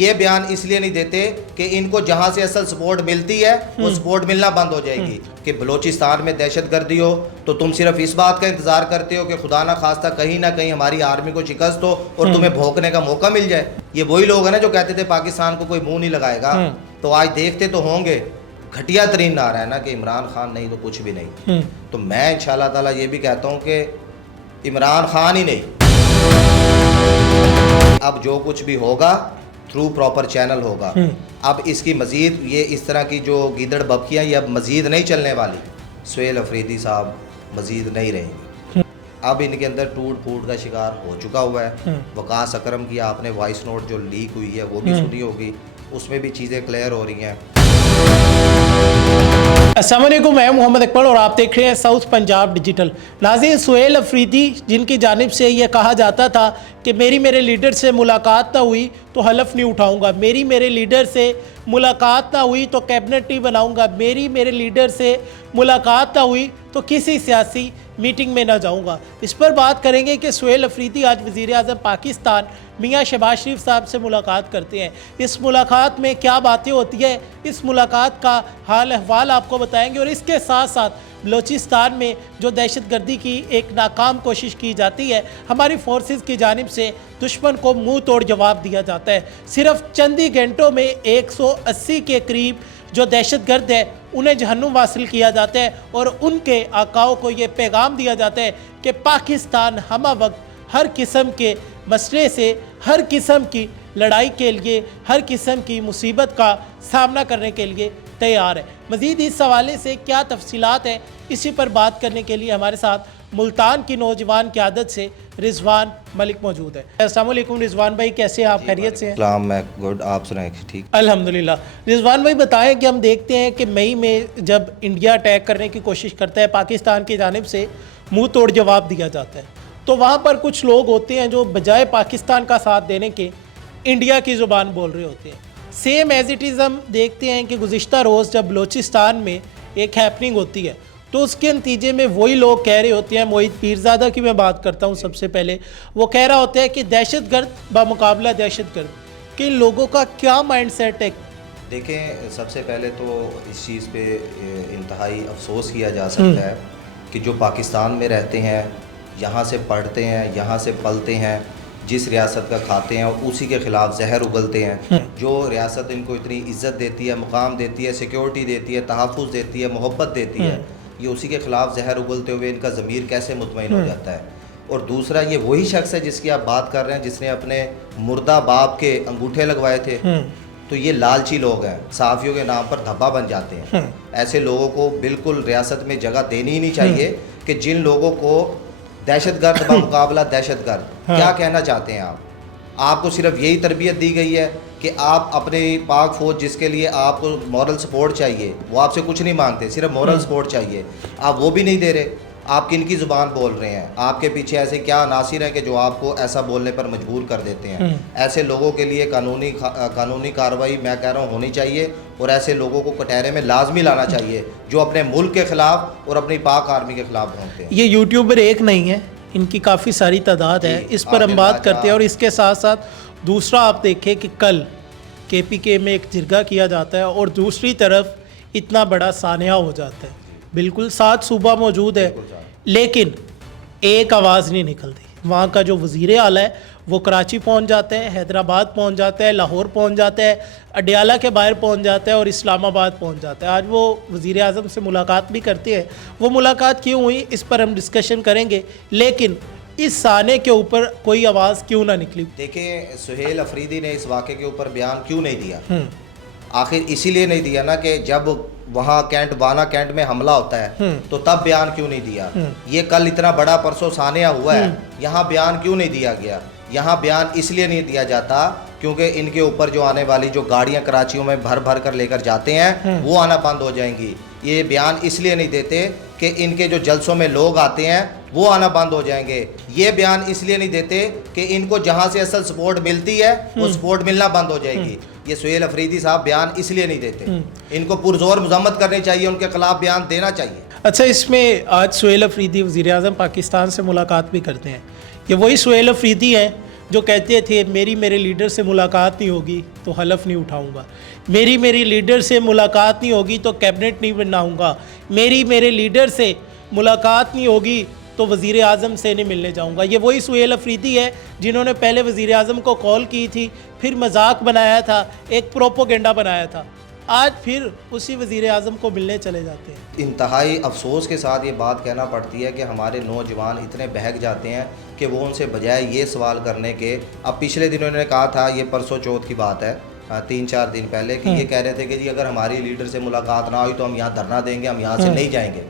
ये बयान इसलिए नहीं देते कि इनको जहां से असल सपोर्ट मिलती है वो सपोर्ट मिलना बंद हो जाएगी। कि बलोचिस्तान में दहशतगर्दी हो तो तुम सिर्फ इस बात का इंतजार करते हो कि खुदा ना खास्ता कहीं ना कहीं हमारी आर्मी को शिकस्त हो और तुम्हें भोंकने का मौका मिल जाए। ये वही लोग हैं ना जो कहते थे पाकिस्तान को कोई मुंह नहीं लगाएगा, तो आज देखते तो होंगे घटिया तरीन नारा है ना कि इमरान खान नहीं तो कुछ भी नहीं। तो मैं इंशाल्लाह ताला ये भी कहता हूँ कि इमरान खान ही नहीं, अब जो कुछ भी होगा थ्रू प्रॉपर चैनल होगा। अब इसकी मजीद ये इस तरह की जो गीदड़ बबकियाँ ये अब मजीद नहीं चलने वाली। सुहेल अफरीदी साहब मजीद नहीं रहेंगे, अब इनके अंदर टूट फूट का शिकार हो चुका हुआ है। वकास अकरम की आपने वॉइस नोट जो लीक हुई है वो भी सुनी होगी, उसमें भी चीज़ें क्लियर हो रही हैं। अस्सलाम वालेकुम, मैं मोहम्मद अकबर और आप देख रहे हैं साउथ पंजाब डिजिटल। नाज़रीन, सुहेल अफरीदी जिनकी जानिब से ये कहा जाता था कि मेरे लीडर से मुलाकात ना हुई तो हलफ नहीं उठाऊंगा, मेरे लीडर से मुलाकात ना हुई तो कैबिनेट नहीं बनाऊंगा, मेरे लीडर से मुलाकात ना हुई तो किसी सियासी मीटिंग में ना जाऊंगा। इस पर बात करेंगे कि सुहेल अफरीदी आज वज़ीर आज़म पाकिस्तान मियाँ शहबाज शरीफ साहब से मुलाकात करते हैं। इस मुलाकात में क्या बातें होती है, इस मुलाकात का हाल अहवाल आपको बताएंगे और इसके साथ साथ बलोचिस्तान में जो दहशतगर्दी की एक नाकाम कोशिश की जाती है, हमारी फोर्सेस की जानिब से दुश्मन को मुंह तोड़ जवाब दिया जाता है। सिर्फ चंद ही घंटों में 180 के करीब जो दहशतगर्द है उन्हें जहन्नुम वासिल किया जाता है और उनके आकाओं को ये पैगाम दिया जाता है कि पाकिस्तान हमा वक्त हर किस्म के मसले से, हर किस्म की लड़ाई के लिए, हर किस्म की मुसीबत का सामना करने के लिए तैयार है। मज़ीद इस हवाले से क्या तफसीलात हैं, इसी पर बात करने के लिए हमारे साथ मुल्तान की नौजवान क़यादत से रिजवान मलिक मौजूद है। अस्सलाम वालेकुम रिजवान भाई, कैसे हैं आप? खैरियत से हैं? सलाम, मैं गुड, आप सुनाएं? ठीक अल्हम्दुलिल्लाह। रिजवान भाई बताएं कि हम देखते हैं कि मई में जब इंडिया अटैक करने की कोशिश करता है, पाकिस्तान की जानिब से मुंह तोड़ जवाब दिया जाता है, तो वहाँ पर कुछ लोग होते हैं जो बजाय पाकिस्तान का साथ देने के इंडिया की ज़ुबान बोल रहे होते हैं। सेम एज इट इज़ हम देखते हैं कि गुज़िश्ता रोज़ जब बलोचिस्तान में एक हैपनिंग होती है तो उसके नतीजे में वही लोग कह रहे होते हैं, मोहित पीरज़ादा की मैं बात करता हूँ सबसे पहले, वो कह रहा होता है कि दहशतगर्द बामुकाबला दहशतगर्द, कि इन लोगों का क्या माइंड सेट है? देखें, सबसे पहले तो इस चीज़ पे इंतहाई अफसोस किया जा सकता है कि जो पाकिस्तान में रहते हैं, यहाँ से पढ़ते हैं, यहाँ से पलते हैं, जिस रियासत का खाते हैं उसी के ख़िलाफ़ जहर उगलते हैं। जो रियासत इनको इतनी इज़्ज़त देती है, मुकाम देती है, सिक्योरिटी देती है, तहफ़्फ़ुज़ देती है, मोहब्बत देती है, ये उसी के ख़िलाफ़ जहर उगलते हुए इनका ज़मीर कैसे मुतमईन हो जाता है। और दूसरा, ये वही शख्स है जिसकी आप बात कर रहे हैं जिसने अपने मुर्दा बाप के अंगूठे लगवाए थे। तो ये लालची लोग हैं, सहाफ़ियों के नाम पर धब्बा बन जाते हैं। ऐसे लोगों को बिल्कुल रियासत में जगह देनी ही नहीं चाहिए। कि जिन लोगों को दहशतगर्द बामुकाबला दहशतगर्द क्या कहना चाहते हैं आप? आपको सिर्फ यही तरबियत दी गई है कि आप अपने पाक फौज जिसके लिए आपको मॉरल सपोर्ट चाहिए, वो आपसे कुछ नहीं मांगते, सिर्फ मॉरल सपोर्ट चाहिए, आप वो भी नहीं दे रहे। आप किन की ज़ुबान बोल रहे हैं? आपके पीछे ऐसे क्या नासिर हैं कि जो आपको ऐसा बोलने पर मजबूर कर देते हैं? ऐसे लोगों के लिए कानूनी कार्रवाई मैं कह रहा हूँ होनी चाहिए और ऐसे लोगों को कटहरे में लाजमी लाना चाहिए जो अपने मुल्क के ख़िलाफ़ और अपनी पाक आर्मी के ख़िलाफ़ होते हैं। ये यूट्यूबर एक नहीं है, इनकी काफ़ी सारी तादाद है, इस पर हम बात करते हैं। और इसके साथ साथ दूसरा आप देखें कि कल KPK में एक जिरगा किया जाता है और दूसरी तरफ इतना बड़ा सानिया हो जाता है। बिल्कुल 7 सूबा मौजूद है लेकिन एक आवाज़ नहीं निकलती। वहाँ का जो वज़ीर आला है वो कराची पहुँच जाता है, हैदराबाद पहुँच जाता है, लाहौर पहुँच जाता है, अडियाला के बाहर पहुँच जाता है और इस्लामाबाद पहुँच जाता है। आज वो वज़ीर आज़म से मुलाकात भी करते हैं। वो मुलाकात क्यों हुई इस पर हम डिस्कशन करेंगे, लेकिन इस साने के ऊपर कोई आवाज़ क्यों ना निकली? देखिए, सुहेल अफरीदी ने इस वाक़े के ऊपर बयान क्यों नहीं दिया? आखिर इसीलिए नहीं दिया ना कि जब वहाँ वाना कैंट में हमला होता है तो तब बयान क्यों नहीं दिया? ये कल इतना बड़ा परसों सानिया हुआ है, यहाँ बयान क्यों नहीं दिया गया? यहाँ बयान इसलिए नहीं दिया जाता क्योंकि इनके ऊपर जो आने वाली जो गाड़ियाँ कराचियों में भर भर कर लेकर जाते हैं वो आना बंद हो जाएंगी। ये बयान इसलिए नहीं देते कि इनके जो जलसों में लोग आते हैं वो आना बंद हो जाएंगे। ये बयान इसलिए नहीं देते कि इनको जहाँ से असल सपोर्ट मिलती है वो सपोर्ट मिलना बंद हो जाएगी। ये सुहेल अफरीदी साहब बयान इसलिए नहीं देते। इनको पुरजोर मजम्मत करनी चाहिए, उनके खिलाफ बयान देना चाहिए। अच्छा, इसमें आज सुहेल अफरीदी वज़ीर आज़म पाकिस्तान से मुलाकात भी करते हैं। ये वही सुहेल अफरीदी हैं जो कहते थे मेरे लीडर से मुलाकात नहीं होगी तो हलफ नहीं उठाऊंगा, मेरी लीडर से मुलाकात नहीं होगी तो कैबिनेट नहीं बनाऊंगा, मेरे लीडर से मुलाकात नहीं होगी तो वज़ीर आज़म से नहीं मिलने जाऊंगा। ये वही सुहेल अफरीदी है जिन्होंने पहले वज़ीर आज़म को कॉल की थी, फिर मजाक बनाया था, एक प्रोपोगेंडा बनाया था, आज फिर उसी वज़ीर आज़म को मिलने चले जाते हैं। इंतहाई अफसोस के साथ ये बात कहना पड़ती है कि हमारे नौजवान इतने बहक जाते हैं कि वो उनसे बजाय ये सवाल करने के, अब पिछले दिनों इन्होंने कहा था, ये परसों चौथ की बात है, 3-4 दिन पहले, कि ये कह रहे थे कि जी अगर हमारी लीडर से मुलाकात ना हुई तो हम यहाँ धरना देंगे, हम यहाँ से नहीं जाएंगे,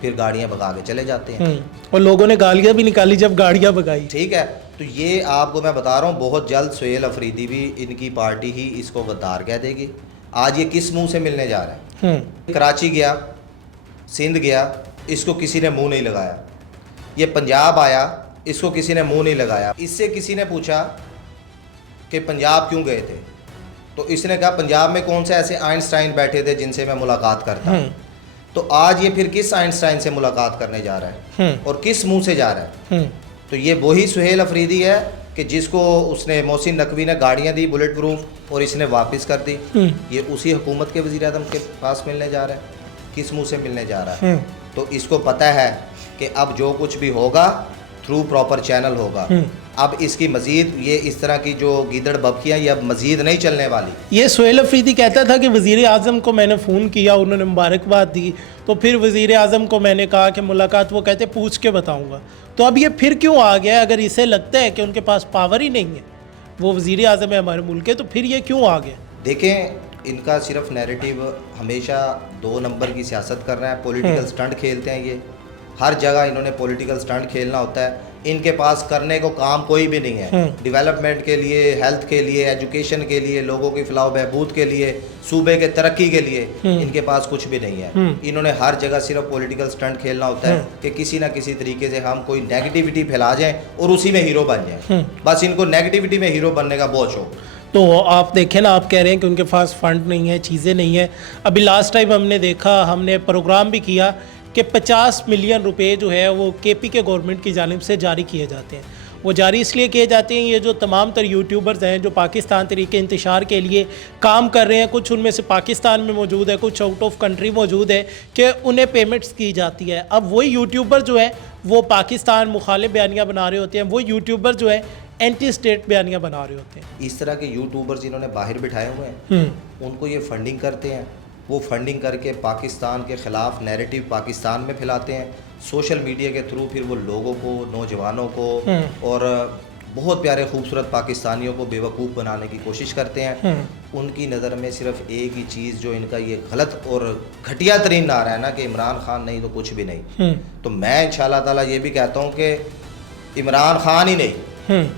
फिर गाड़ियाँ भगा के चले जाते हैं। और लोगों ने गालियाँ भी निकाली जब गाड़ियाँ भगाई। ठीक है, तो ये आपको मैं बता रहा हूँ, बहुत जल्द सुहेल अफरीदी भी, इनकी पार्टी ही इसको गद्दार कह देगी। आज ये किस मुंह से मिलने जा रहा है? कराची गया, सिंध गया, इसको किसी ने मुंह नहीं लगाया। ये पंजाब आया, इसको किसी ने मुंह नहीं लगाया। इससे किसी ने पूछा कि पंजाब क्यों गए थे, तो इसने कहा पंजाब में कौन से ऐसे आइंस्टाइन बैठे थे जिनसे मैं मुलाकात करता। तो आज ये फिर किस आइंस्टाइन से मुलाकात करने जा रहा है और किस मुंह से जा रहा है? तो ये वही सुहेल अफरीदी है कि जिसको उसने मोहसिन नकवी ने गाड़ियां दी बुलेट प्रूफ और इसने वापस कर दी। ये उसी हुकूमत के वज़ीर आज़म के पास मिलने जा रहा है, किस मुंह से मिलने जा रहा है? तो इसको पता है कि अब जो कुछ भी होगा थ्रू प्रॉपर चैनल होगा। अब इसकी मजीद ये इस तरह की जो गीदड़ बबकियाँ ये अब मजीद नहीं चलने वाली। ये सुहेल अफरीदी कहता था कि वज़ीर आज़म को मैंने फ़ोन किया, उन्होंने मुबारकबाद दी, तो फिर वज़ीर आज़म को मैंने कहा कि मुलाकात, वो कहते पूछ के बताऊंगा। तो अब ये फिर क्यों आ गया? अगर इसे लगता है कि उनके पास पावर ही नहीं है, वो वज़ीर आज़म है हमारे मुल्क के, तो फिर ये क्यों आ गया? देखें, इनका सिर्फ नैरेटिव हमेशा 2 नंबर की सियासत कर रहा है, पॉलिटिकल स्टंट खेलते हैं। ये हर जगह इन्होंने पॉलिटिकल स्टंट खेलना होता है। इनके पास करने को काम कोई भी नहीं है। डेवलपमेंट के लिए, हेल्थ के लिए, एजुकेशन के लिए, लोगों की फलाह बहबूद के लिए, सूबे के तरक्की के लिए इनके पास कुछ भी नहीं है। इन्होंने हर जगह सिर्फ पॉलिटिकल स्टंट खेलना होता है कि किसी ना किसी तरीके से हम कोई नेगेटिविटी फैला जाएं और उसी में हीरो बन जाएं। बस इनको नेगेटिविटी में हीरो बनने का बहुत शौक। तो आप देखें ना, आप कह रहे हैं कि उनके पास फंड नहीं है, चीज़ें नहीं है। अभी लास्ट टाइम हमने देखा, हमने प्रोग्राम भी किया कि 50 मिलियन रुपए जो है वो केपी के गवर्नमेंट की जानिब से जारी किए जाते हैं। वो जारी इसलिए किए जाते हैं, ये जो तमाम तर यूट्यूबर्स हैं जो पाकिस्तान तरीके इंतशार के लिए काम कर रहे हैं, कुछ उनमें से पाकिस्तान में मौजूद है, कुछ आउट ऑफ कंट्री मौजूद है, कि उन्हें पेमेंट्स की जाती है। अब वही यूट्यूबर जो है वो पाकिस्तान मुखालिफ बयानियाँ बना रहे होते हैं, वो यूट्यूबर जो है एंटी स्टेट बयानियाँ बना रहे होते हैं। इस तरह के यूट्यूबर्स जिन्होंने बाहर बिठाए हुए हैं उनको ये फंडिंग करते हैं। वो फंडिंग करके पाकिस्तान के ख़िलाफ़ नैरेटिव पाकिस्तान में फैलाते हैं सोशल मीडिया के थ्रू। फिर वो लोगों को, नौजवानों को और बहुत प्यारे खूबसूरत पाकिस्तानियों को बेवकूफ़ बनाने की कोशिश करते हैं। उनकी नज़र में सिर्फ एक ही चीज़ जो इनका ये गलत और घटिया तरीन आ रहा है ना कि इमरान खान नहीं तो कुछ भी नहीं। तो मैं इंशाल्लाह ताला ये भी कहता हूँ कि इमरान खान ही नहीं,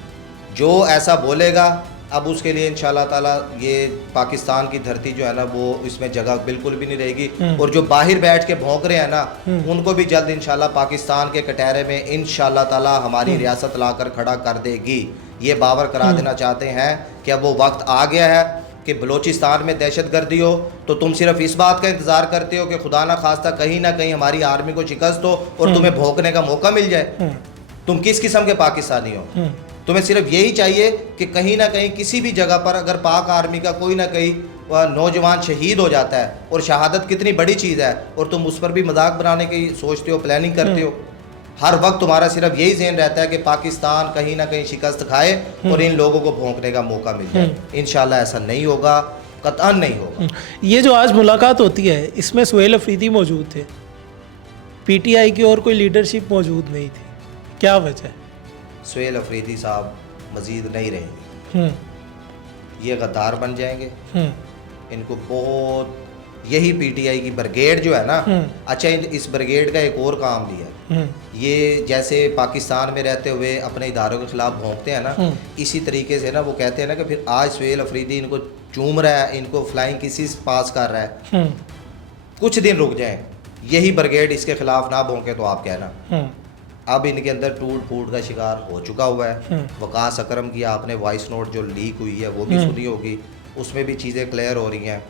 जो ऐसा बोलेगा अब उसके लिए इंशाल्लाह ताला ये पाकिस्तान की धरती जो है ना वो इसमें जगह बिल्कुल भी नहीं रहेगी। और जो बाहर बैठ के भौंक रहे हैं ना उनको भी जल्द इंशाल्लाह पाकिस्तान के कटहरे में इंशाल्लाह ताला हमारी रियासत लाकर खड़ा कर देगी। ये बावर करा देना चाहते हैं कि अब वो वक्त आ गया है कि बलोचिस्तान में दहशतगर्दी हो तो तुम सिर्फ इस बात का इंतज़ार करते हो कि खुदा ना खास्ता कहीं ना कहीं हमारी आर्मी को शिकस्त हो और तुम्हें भौंकने का मौका मिल जाए। तुम किस किस्म के पाकिस्तानी हो? तुम्हें सिर्फ यही चाहिए कि कहीं ना कहीं किसी भी जगह पर अगर पाक आर्मी का कोई ना कोई नौजवान शहीद हो जाता है, और शहादत कितनी बड़ी चीज़ है, और तुम उस पर भी मजाक बनाने की सोचते हो, प्लानिंग करते हो। हर वक्त तुम्हारा सिर्फ यही ज़हन रहता है कि पाकिस्तान कहीं ना कहीं शिकस्त खाए और इन लोगों को भौंकने का मौका मिल जाए। इंशाल्लाह ऐसा नहीं होगा, कतई नहीं होगा। ये जो आज मुलाकात होती है इसमें सुहेल अफरीदी मौजूद थे, PTI की और कोई लीडरशिप मौजूद नहीं थी, क्या वजह है? सुहेल अफरीदी साहब मज़ीद नहीं रहेंगे, ये गद्दार बन जाएंगे। इनको बहुत, यही PTI की ब्रिगेड जो है ना, अच्छा इस ब्रिगेड का एक और काम भी है। ये जैसे पाकिस्तान में रहते हुए अपने इदारों के खिलाफ भौंकते हैं ना, इसी तरीके से ना वो कहते हैं ना कि फिर आज सुहेल अफरीदी इनको चूम रहा है, इनको फ्लाइंग किसीज पास कर रहा है, कुछ दिन रुक जाएं, यही ब्रिगेड इसके खिलाफ ना भौंके तो आप कहना। अब इनके अंदर टूट फूट का शिकार हो चुका हुआ है। वकास अकरम की आपने वॉइस नोट जो लीक हुई है वो भी सुनी होगी, उसमें भी चीज़ें क्लियर हो रही हैं।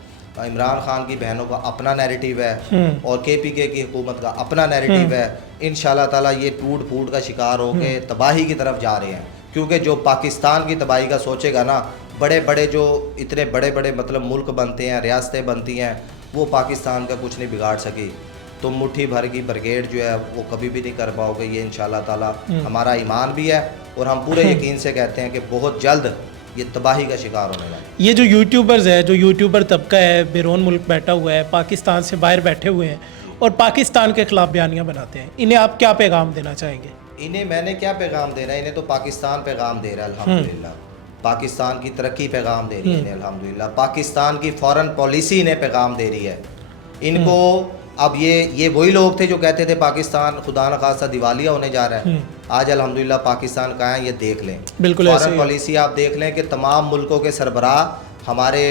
इमरान खान की बहनों का अपना नैरेटिव है और KPK की हुकूमत का अपना नैरेटिव है। इंशाल्लाह ताला ये टूट फूट का शिकार होकर तबाही की तरफ जा रहे हैं, क्योंकि जो पाकिस्तान की तबाही का सोचेगा ना, बड़े बड़े जो इतने बड़े बड़े मतलब मुल्क बनते हैं, रियासतें बनती हैं, वो पाकिस्तान का कुछ नहीं बिगाड़ सकी। तो मुट्ठी भर की ब्रिगेड जो है वो कभी भी नहीं कर पाओगे। ये इंशाल्लाह ताला हमारा ईमान भी है और हम पूरे यकीन से कहते हैं कि बहुत जल्द ये तबाही का शिकार होने वाला है। ये जो यूट्यूबर्स है, जो यूट्यूबर तबका है, बैरून मुल्क बैठा हुआ है, पाकिस्तान से बाहर बैठे हुए हैं और पाकिस्तान के ख़िलाफ़ बयानियाँ बनाते हैं, इन्हें आप क्या पैगाम देना चाहेंगे? इन्हें मैंने क्या पैगाम देना है, इन्हें तो पाकिस्तान पैगाम दे रहा है अल्हम्दुलिल्लाह। पाकिस्तान की तरक्की पैगाम दे रही है इन्हें अल्हम्दुलिल्लाह। पाकिस्तान की फॉरेन पॉलिसी इन्हें पैगाम दे रही है इनको। अब ये वही लोग थे जो कहते थे पाकिस्तान खुदा न खास्ता दिवालिया होने जा रहा है। आज अल्हम्दुलिल्लाह पाकिस्तान का है, ये देख लें। बिल्कुल फॉरेन पॉलिसी आप देख लें कि तमाम मुल्कों के सरबराह हमारे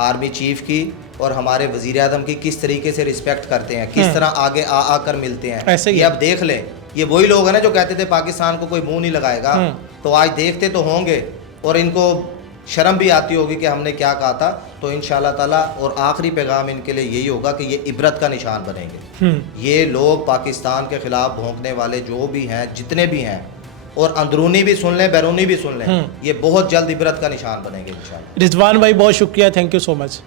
आर्मी चीफ की और हमारे वज़ीर आज़म की किस तरीके से रिस्पेक्ट करते हैं, किस तरह आगे आकर मिलते हैं। ये अब देख लें, ये वही लोग हैं ना जो कहते थे पाकिस्तान को कोई मुंह नहीं लगाएगा, तो आज देखते तो होंगे और इनको शर्म भी आती होगी कि हमने क्या कहा था। तो इंशाल्लाह ताला और आखिरी पैगाम इनके लिए यही होगा कि ये इबरत का निशान बनेंगे। ये लोग पाकिस्तान के ख़िलाफ़ भौंकने वाले जो भी हैं, जितने भी हैं, और अंदरूनी भी सुन लें, बैरूनी भी सुन लें, ये बहुत जल्द इबरत का निशान बनेंगे इंशाल्लाह। रिजवान भाई बहुत शुक्रिया, थैंक यू सो मच।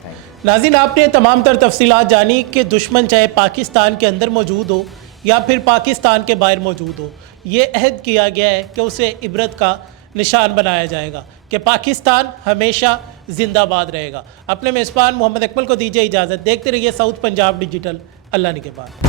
नाज़रीन, आपने तमाम तर तफसीलात जानी कि दुश्मन चाहे पाकिस्तान के अंदर मौजूद हो या फिर पाकिस्तान के बाहर मौजूद हो, ये अहद किया गया है कि उसे इबरत का निशान बनाया जाएगा कि पाकिस्तान हमेशा जिंदाबाद रहेगा। अपने मेज़बान मोहम्मद अकमल को दीजिए इजाज़त। देखते रहिए साउथ पंजाब डिजिटल। अल्लाह ने के बाद।